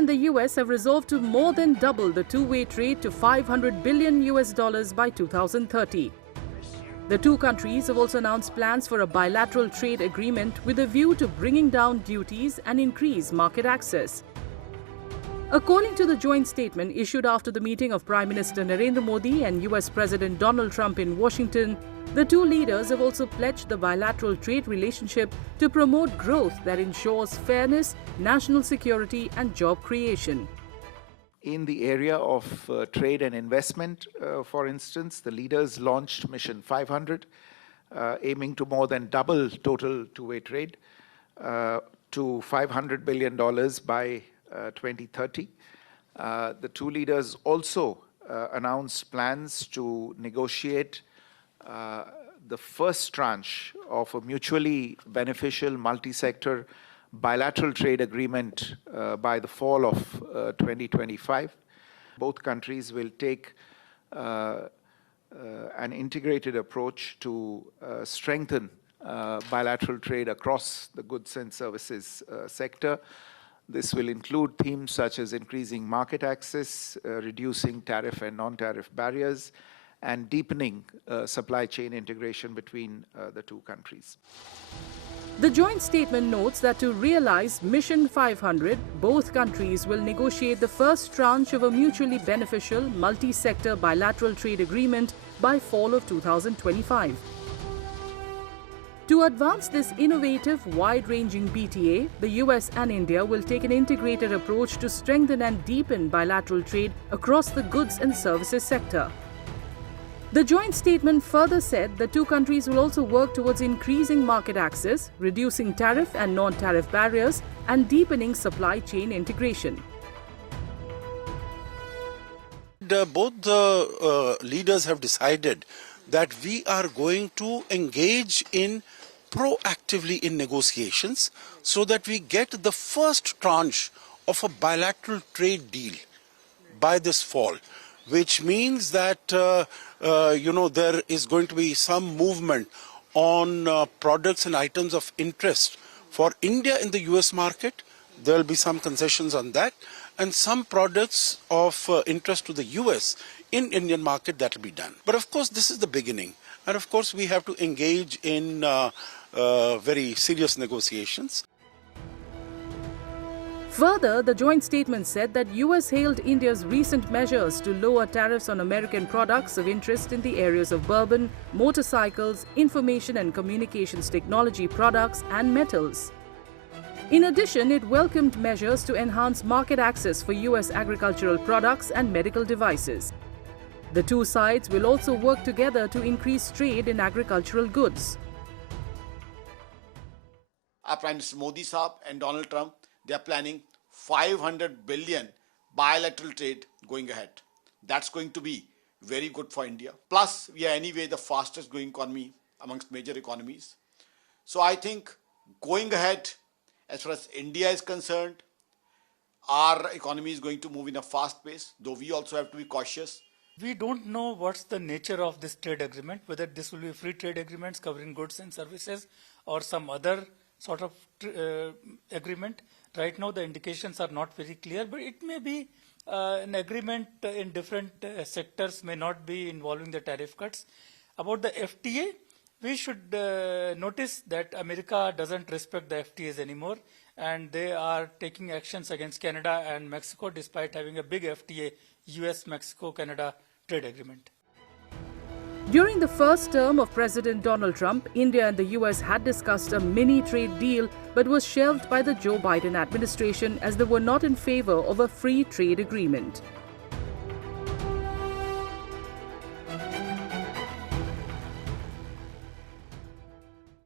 and the US have resolved to more than double the two-way trade to $500 billion by 2030. The two countries have also announced plans for a bilateral trade agreement with a view to bringing down duties and increase market access. According to the joint statement issued after the meeting of Prime Minister Narendra Modi and US President Donald Trump in Washington, the two leaders have also pledged the bilateral trade relationship to promote growth that ensures fairness, national security and job creation. In the area of trade and investment, for instance, the leaders launched Mission 500, aiming to more than double total two-way trade to $500 billion by 2030. The two leaders also announced plans to negotiate the first tranche of a mutually beneficial multi-sector bilateral trade agreement by the fall of 2025. Both countries will take an integrated approach to strengthen bilateral trade across the goods and services sector. This will include themes such as increasing market access, reducing tariff and non-tariff barriers, and deepening supply chain integration between the two countries. The joint statement notes that to realize Mission 500, both countries will negotiate the first tranche of a mutually beneficial multi-sector bilateral trade agreement by fall of 2025. To advance this innovative, wide-ranging BTA, the US and India will take an integrated approach to strengthen and deepen bilateral trade across the goods and services sector. The joint statement further said the two countries will also work towards increasing market access, reducing tariff and non-tariff barriers, and deepening supply chain integration. Both the leaders have decided that we are going to engage in proactively in negotiations so that we get the first tranche of a bilateral trade deal by this fall, which means that there is going to be some movement on products and items of interest for India in the US market. There will be some concessions on that, and some products of interest to the US in Indian market that will be done. But of course this is the beginning, and of course we have to engage in very serious negotiations. Further, the joint statement said that US hailed India's recent measures to lower tariffs on American products of interest in the areas of bourbon, motorcycles, information and communications technology products and metals. In addition, it welcomed measures to enhance market access for US agricultural products and medical devices. The two sides will also work together to increase trade in agricultural goods. Our Prime Minister Modi Saab and Donald Trump, they are planning 500 billion bilateral trade going ahead. That's going to be very good for India. Plus, we are anyway the fastest growing economy amongst major economies. So I think going ahead, as far as India is concerned, our economy is going to move in a fast pace, though we also have to be cautious. We don't know what's the nature of this trade agreement, whether this will be free trade agreements covering goods and services or some other sort of agreement. Right now the indications are not very clear, but it may be an agreement in different sectors, may not be involving the tariff cuts. About the FTA, we should notice that America doesn't respect the FTAs anymore, and they are taking actions against Canada and Mexico despite having a big FTA, US-Mexico-Canada trade agreement. During the first term of President Donald Trump, India and the US had discussed a mini trade deal but was shelved by the Joe Biden administration as they were not in favor of a free trade agreement.